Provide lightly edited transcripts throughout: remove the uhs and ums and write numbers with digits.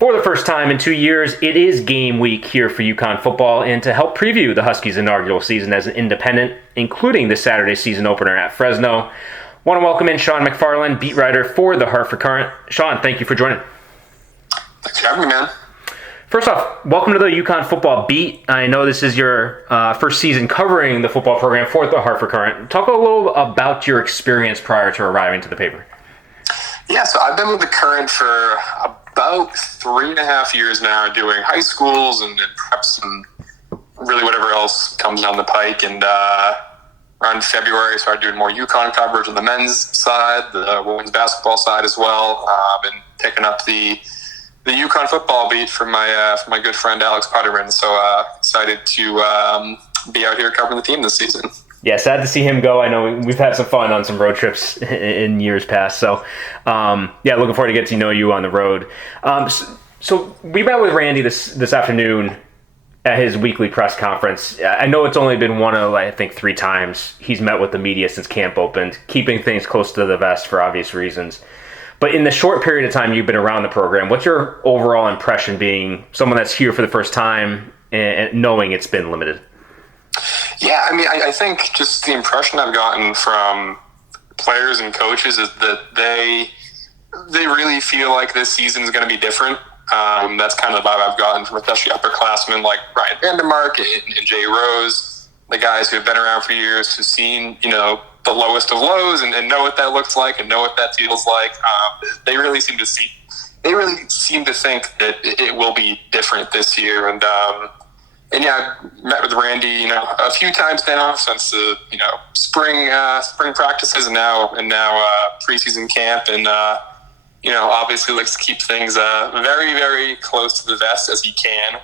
For the first time in 2 years, it is game week here for UConn Football, and to help preview the Huskies' inaugural season as an independent, including the Saturday season opener at Fresno, want to welcome in Shawn McFarland, beat writer for the Hartford Courant. Shawn, thank you for joining. Thanks for having me, man. First off, welcome to the UConn Football beat. I know this is your first season covering the football program for the Hartford Courant. Talk a little about your experience prior to arriving to the paper. Yeah, so I've been with the Courant for about 3.5 years now, doing high schools and preps and really whatever else comes down the pike. And around February, I started doing more UConn coverage on the men's side, the women's basketball side as well. Been picking up the UConn football beat for my good friend Alex Putterman. So excited to be out here covering the team this season. Yeah, sad to see him go. I know we've had some fun on some road trips in years past. So, looking forward to get to know you on the road. So we met with Randy this afternoon at his weekly press conference. I know it's only been one of, I think, 3 times he's met with the media since camp opened, keeping things close to the vest for obvious reasons. But in the short period of time you've been around the program, what's your overall impression being someone that's here for the first time and knowing it's been limited? Yeah, I mean, I think just the impression I've gotten from players and coaches is that they really feel like this season is going to be different. That's kind of the vibe I've gotten from especially upperclassmen like Brian Vandermark and Jay Rose, the guys who have been around for years, who've seen, the lowest of lows and know what that looks like and know what that feels like. They really seem to think that it will be different this year. And yeah, I've met with Randy, a few times now since the, spring practices and now preseason camp, and obviously likes to keep things very, very close to the vest as he can,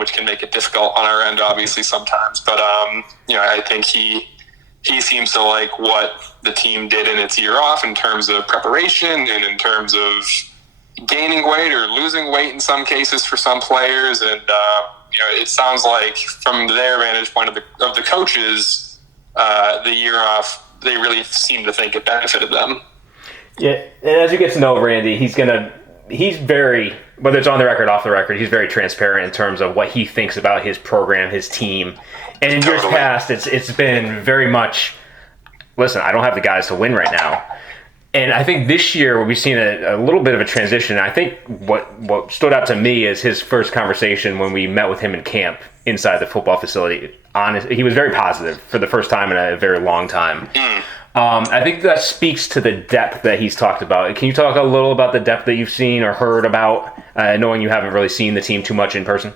which can make it difficult on our end, obviously sometimes. But I think he seems to like what the team did in its year off in terms of preparation and in terms of gaining weight or losing weight in some cases for some players, and it sounds like from their vantage point of the coaches, the year off, they really seem to think it benefited them. Yeah, and as you get to know Randy, he's very, whether it's on the record, off the record, he's very transparent in terms of what he thinks about his program, his team. And in years past, it's been very much, listen, I don't have the guys to win right now. And I think this year we've seen a little bit of a transition. I think what stood out to me is his first conversation when we met with him in camp inside the football facility. He was very positive for the first time in a very long time. I think that speaks to the depth that he's talked about. Can you talk a little about the depth that you've seen or heard about, knowing you haven't really seen the team too much in person?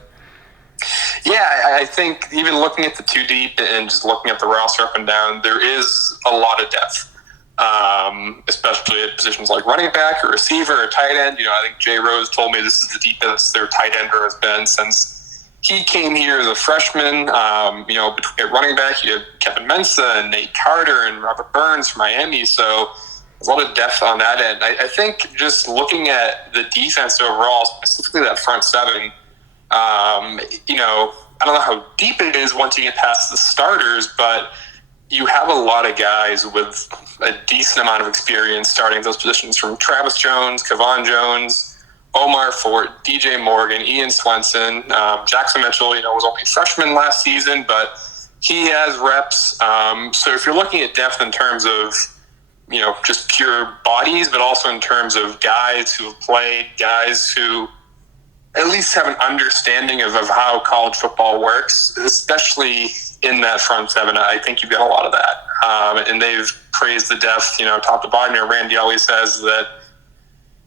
Yeah, I think even looking at the 2 deep and just looking at the roster up and down, there is a lot of depth. Especially at positions like running back or receiver or tight end. I think Jay Rose told me this is the deepest their tight ender has been since he came here as a freshman. At running back, you have Kevin Mensah and Nate Carter and Robert Burns from Miami. So there's a lot of depth on that end. I think just looking at the defense overall, specifically that front seven, I don't know how deep it is once you get past the starters, but you have a lot of guys with a decent amount of experience starting those positions, from Travis Jones, Kevon Jones, Omar Fort, DJ Morgan, Ian Swenson, Jackson Mitchell, was only a freshman last season, but he has reps. So if you're looking at depth in terms of, just pure bodies, but also in terms of guys who have played, guys who at least have an understanding of how college football works, especially in that front seven, I think you've got a lot of that. And they've praised the depth, top to bottom. Randy always says that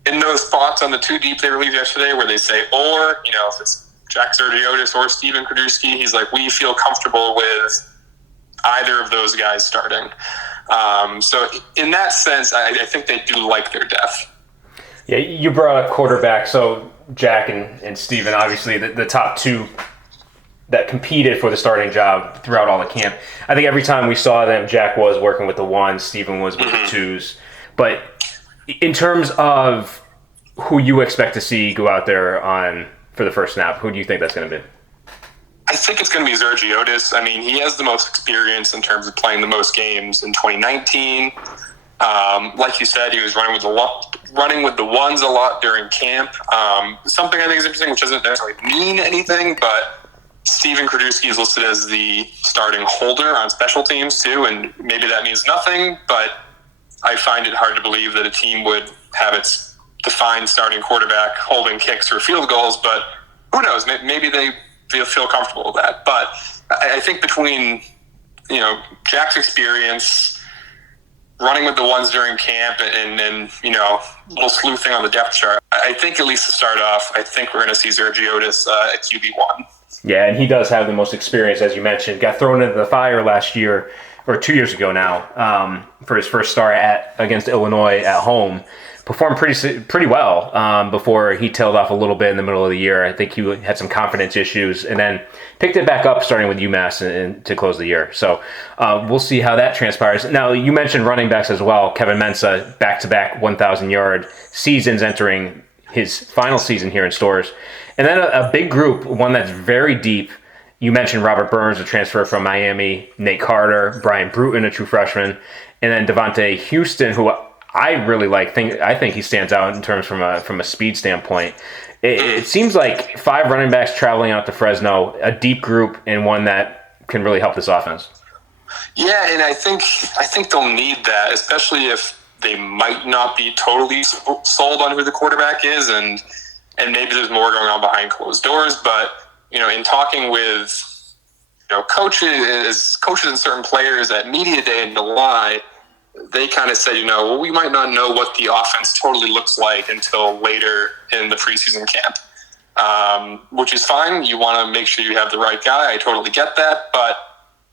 in those spots on the 2 deep they released yesterday where they say, or, if it's Jack Sergiotis or Steven Kudrowski, he's like, we feel comfortable with either of those guys starting. So in that sense, I think they do like their depth. Yeah, you brought up quarterback, so Jack and Steven, obviously the top 2 that competed for the starting job throughout all the camp. I think every time we saw them, Jack was working with the 1s, Steven was with the 2s. But in terms of who you expect to see go out there for the first snap, who do you think that's going to be? I think it's going to be Sergiotis. I mean, he has the most experience in terms of playing the most games in 2019. Like you said, he was running with the ones a lot during camp. Something I think is interesting, which doesn't necessarily mean anything, but Steven Krajewski is listed as the starting holder on special teams too, and maybe that means nothing, but I find it hard to believe that a team would have its defined starting quarterback holding kicks or field goals, but who knows? Maybe they feel comfortable with that. But I think between, Jack's experience, running with the ones during camp, and little sleuthing on the depth chart, I think at least to start off, I think we're going to see Zergiotis at QB1. Yeah, and he does have the most experience, as you mentioned. Got thrown into the fire last year, or 2 years ago now, for his first start against Illinois at home. Performed pretty well before he tailed off a little bit in the middle of the year. I think he had some confidence issues, and then picked it back up starting with UMass and to close the year. So we'll see how that transpires. Now, you mentioned running backs as well. Kevin Mensah, back-to-back 1,000-yard seasons, entering his final season here in Storrs. And then a big group, one that's very deep. You mentioned Robert Burns, a transfer from Miami, Nate Carter, Brian Bruton, a true freshman, and then Devontae Houston, who I really like. I think he stands out in terms from a speed standpoint. It seems like 5 running backs traveling out to Fresno, a deep group, and one that can really help this offense. Yeah, and I think they'll need that, especially if they might not be totally sold on who the quarterback is, and maybe there's more going on behind closed doors. But in talking with coaches and certain players at media day in July, they kind of said, we might not know what the offense totally looks like until later in the preseason camp, which is fine. You want to make sure you have the right guy. I totally get that. But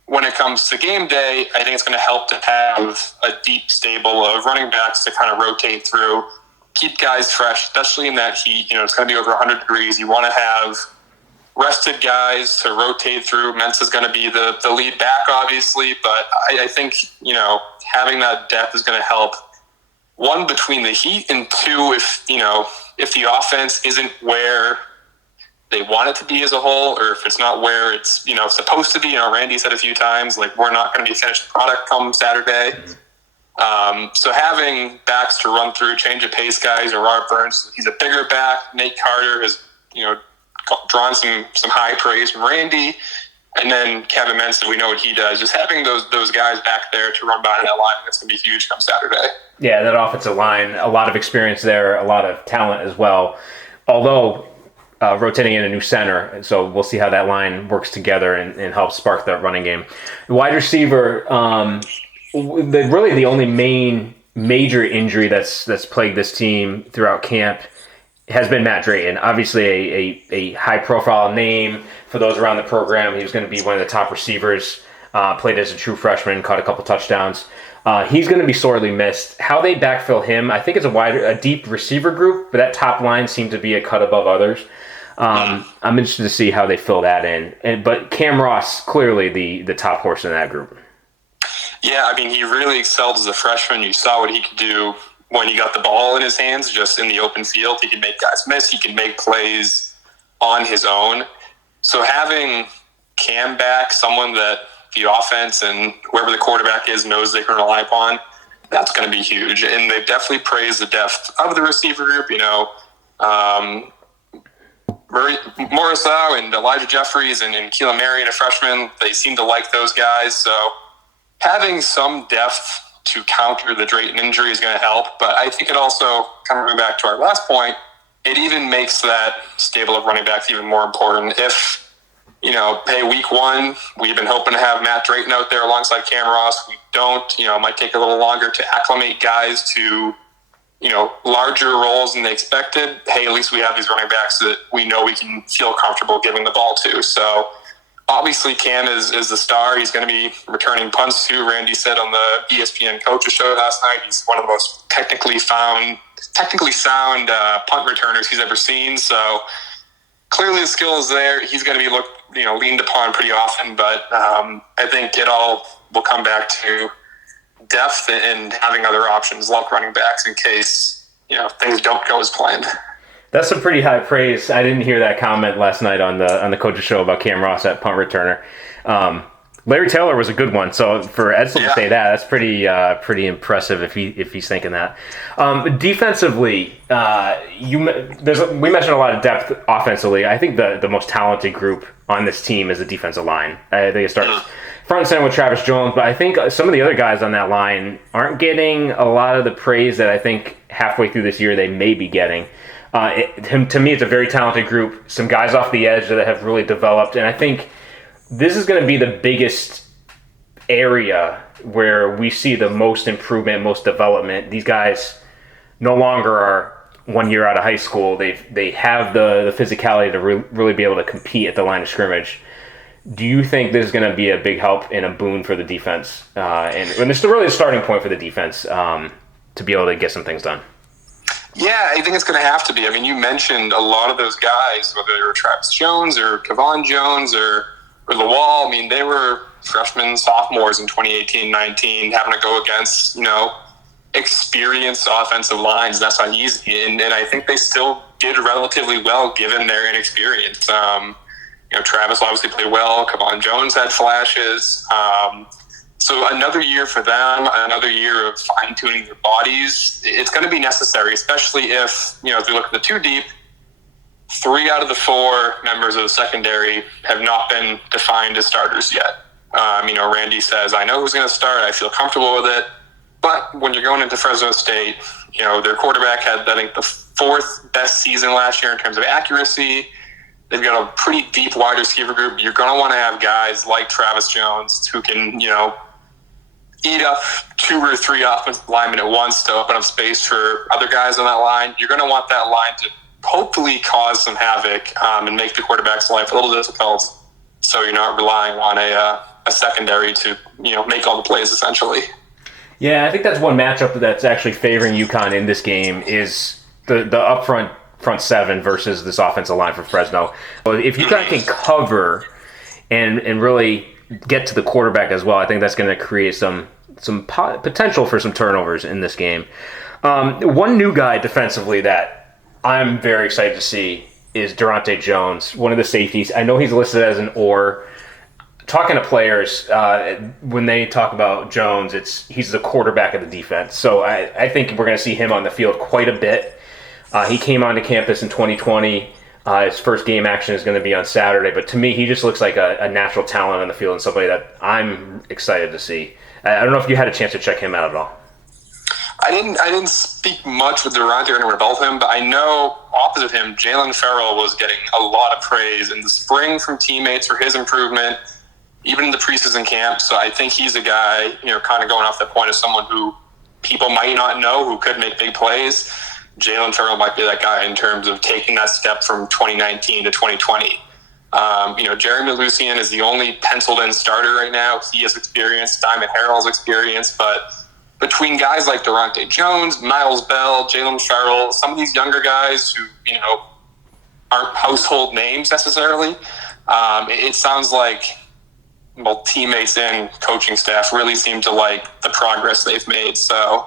when it comes to game day, I think it's going to help to have a deep stable of running backs to kind of rotate through, keep guys fresh, especially in that heat. It's going to be over 100 degrees. You want to have rested guys to rotate through. Mensah's going to be the lead back, obviously, but I think, having that depth is going to help, one, between the heat, and two, if the offense isn't where they want it to be as a whole, or if it's not where it's, supposed to be. Randy said a few times, we're not going to be a finished product come Saturday. So having backs to run through, change of pace guys, or Robert Burns, he's a bigger back. Nate Carter has, drawn some high praise from Randy. And then Kevin Mensah, we know what he does. Just having those guys back there to run by that line, that's going to be huge come Saturday. Yeah, that offensive line, a lot of experience there, a lot of talent as well. Although rotating in a new center, so we'll see how that line works together and helps spark that running game. The wide receiver, really the only major injury that's plagued this team throughout camp has been Matt Drayton. Obviously a high-profile name for those around the program. He was going to be one of the top receivers, played as a true freshman, caught a couple touchdowns. He's going to be sorely missed. How they backfill him, I think it's a deep receiver group, but that top line seemed to be a cut above others. I'm interested to see how they fill that in. But Cam Ross, clearly the top horse in that group. Yeah, he really excelled as a freshman. You saw what he could do when he got the ball in his hands, just in the open field. He can make guys miss. He can make plays on his own. So having Cam back, someone that the offense and whoever the quarterback is knows they can rely upon, that's going to be huge. And they've definitely praised the depth of the receiver group. Morrisau and Elijah Jeffries and Keelan Marion, a freshman, they seem to like those guys. So having some depth to counter the Drayton injury is going to help. But I think it also, coming back to our last point, it even makes that stable of running backs even more important. If, week one, we've been hoping to have Matt Drayton out there alongside Cam Ross. We don't, it might take a little longer to acclimate guys to, larger roles than they expected. Hey, at least we have these running backs that we know we can feel comfortable giving the ball to. So obviously Cam is the star. He's going to be returning punts too. Randy said on the ESPN coaches show last night, he's one of the most technically sound punt returners he's ever seen. So clearly the skill is there. He's going to be leaned upon pretty often, but I think it all will come back to depth and having other options like running backs in case things don't go as planned. That's some pretty high praise. I didn't hear that comment last night on the coach's show about Cam Ross at punt returner. Larry Taylor was a good one. So for Edsel to say that, that's pretty impressive if he's thinking that. Defensively, we mentioned a lot of depth offensively. I think the most talented group on this team is the defensive line. I think it starts front and center with Travis Jones, but I think some of the other guys on that line aren't getting a lot of the praise that I think halfway through this year they may be getting. To me, it's a very talented group. Some guys off the edge that have really developed, and I think this is going to be the biggest area where we see the most improvement, most development. These guys no longer are 1 year out of high school. They have the physicality to really be able to compete at the line of scrimmage. Do you think this is going to be a big help and a boon for the defense? And it's really the starting point for the defense to be able to get some things done. Yeah, I think it's going to have to be. I mean, you mentioned a lot of those guys, whether they were Travis Jones or Kevon Jones or Lawal. I mean, they were freshmen, sophomores in 2018-19, having to go against, experienced offensive lines. That's not easy. And I think they still did relatively well given their inexperience. Travis obviously played well. Kevon Jones had flashes. So another year for them, another year of fine-tuning their bodies. It's going to be necessary, especially if we look at the two deep, 3 out of the 4 members of the secondary have not been defined as starters yet. Randy says, I know who's going to start. I feel comfortable with it. But when you're going into Fresno State, their quarterback had, I think, the 4th best season last year in terms of accuracy. They've got a pretty deep wide receiver group. You're going to want to have guys like Travis Jones who can, eat up 2 or 3 offensive linemen at once to open up space for other guys on that line. You're going to want that line to hopefully cause some havoc and make the quarterback's life a little difficult, so you're not relying on a secondary to make all the plays essentially. Yeah, I think that's one matchup that's actually favoring UConn in this game is the upfront front 7 versus this offensive line for Fresno. If UConn can cover and really get to the quarterback as well, I think that's going to create some potential for some turnovers in this game. One new guy defensively that I'm very excited to see is Durante Jones, one of the safeties. I know he's listed as an or. Talking to players, when they talk about Jones, he's the quarterback of the defense. So I think we're going to see him on the field quite a bit. He came onto campus in 2020. His first game action is going to be on Saturday. But to me, he just looks like a natural talent on the field and somebody that I'm excited to see. I don't know if you had a chance to check him out at all. I didn't speak much with Durante or anyone about him, but I know opposite him, Jalen Farrell was getting a lot of praise in the spring from teammates for his improvement, even in the preseason camp. So I think he's a guy, kind of going off that point of someone who people might not know who could make big plays. Jalen Farrell might be that guy in terms of taking that step from 2019 to 2020. Jeremy Lucian is the only penciled-in starter right now. He has experience. Diamond Harrell's experience. But between guys like Durante Jones, Miles Bell, Jalen Farrell, some of these younger guys who, aren't household names necessarily, it sounds like both teammates and coaching staff really seem to like the progress they've made. So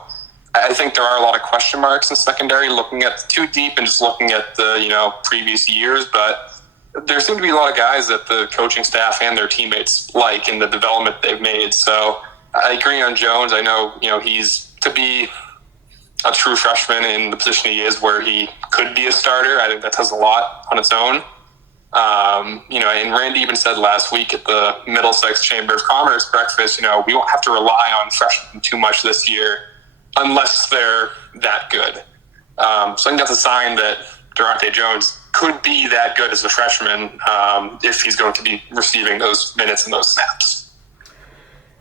I think there are a lot of question marks in secondary looking at too deep and just looking at the, previous years. But there seem to be a lot of guys that the coaching staff and their teammates like in the development they've made. So I agree on Jones. I know, he's to be a true freshman in the position he is where he could be a starter. I think that says a lot on its own. And Randy even said last week at the Middlesex Chamber of Commerce breakfast, we won't have to rely on freshmen too much this year unless they're that good. So I think that's a sign that Durante Jones could be that good as a freshman if he's going to be receiving those minutes and those snaps.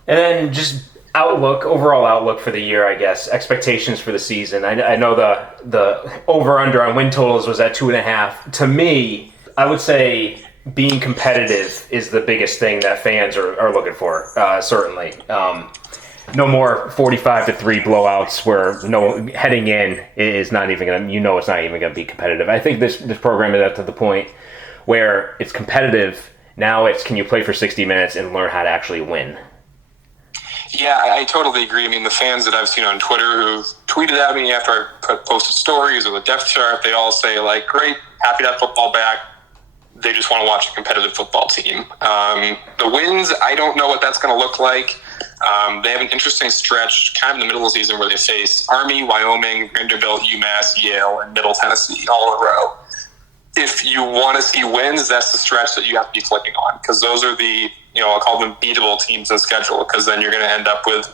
And then just overall outlook for the year, I guess, expectations for the season. I know the over-under on win totals was at 2.5. To me, I would say being competitive is the biggest thing that fans are looking for, certainly. No more 45-3 blowouts where heading in is not even going to, it's not even going to be competitive. I think this program is up to the point where it's competitive. Now it's, can you play for 60 minutes and learn how to actually win? Yeah, I totally agree. I mean, the fans that I've seen on Twitter who've tweeted at me after I posted stories or the depth chart, they all say, like, great, happy to have football back. they just want to watch a competitive football team. The wins, I don't know what that's going to look like. They have an interesting stretch kind of in the middle of the season where they face Army, Wyoming, Vanderbilt, UMass, Yale, and Middle Tennessee all in a row. If you want to see wins, that's the stretch that you have to be clicking on, because those are the, I'll call them beatable teams in the schedule, because then you're going to end up with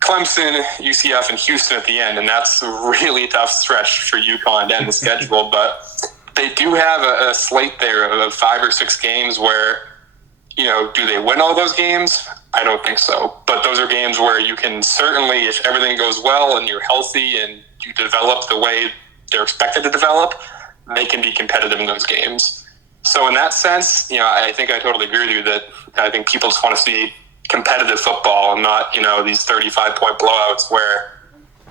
Clemson, UCF, and Houston at the end, and that's a really tough stretch for UConn to end the schedule. But they do have a slate there of 5 or 6 games where, do they win all those games? I don't think so. But those are games where you can certainly, if everything goes well and you're healthy and you develop the way they're expected to develop, they can be competitive in those games. So in that sense, I think I totally agree with you that I think people just want to see competitive football and not, these 35-point blowouts where,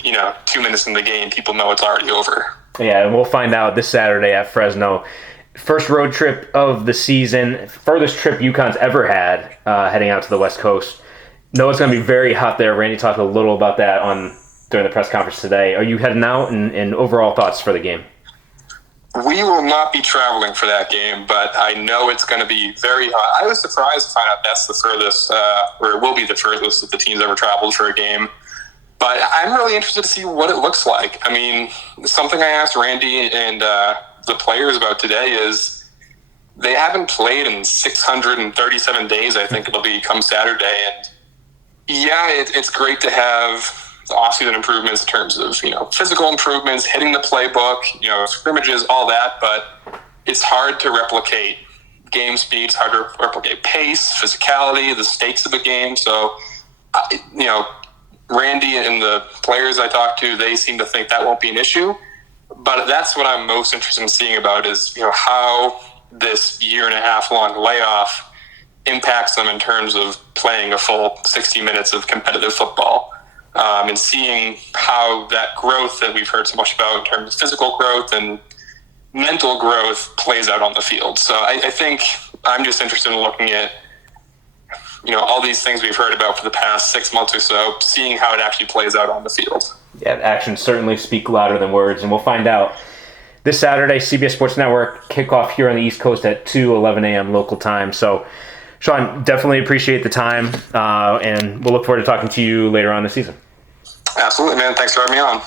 2 minutes in the game, people know it's already over. Yeah, and we'll find out this Saturday at Fresno. First road trip of the season, furthest trip UConn's ever had, heading out to the West Coast. No, it's going to be very hot there. Randy talked a little about that during the press conference today. Are you heading out, and overall thoughts for the game? We will not be traveling for that game, but I know it's going to be very hot. I was surprised to find out that's the furthest, or it will be the furthest that the team's ever traveled for a game. But I'm really interested to see what it looks like. I mean, something I asked Randy and the players about today is they haven't played in 637 days, I think it'll be come Saturday. And yeah, it's great to have off-season improvements in terms of, physical improvements, hitting the playbook, scrimmages, all that, but it's hard to replicate game speed, it's hard to replicate pace, physicality, the stakes of a game. So, Randy and the players I talked to, they seem to think that won't be an issue. But that's what I'm most interested in seeing about is, how this 1.5 year long layoff impacts them in terms of playing a full 60 minutes of competitive football. And seeing how that growth that we've heard so much about in terms of physical growth and mental growth plays out on the field. So I think I'm just interested in looking at, all these things we've heard about for the past 6 months or so, seeing how it actually plays out on the field. Yeah, actions certainly speak louder than words, and we'll find out this Saturday, CBS Sports Network, kickoff here on the East Coast at 2:11 a.m. local time. So, Shawn, definitely appreciate the time, and we'll look forward to talking to you later on this season. Absolutely, man. Thanks for having me on.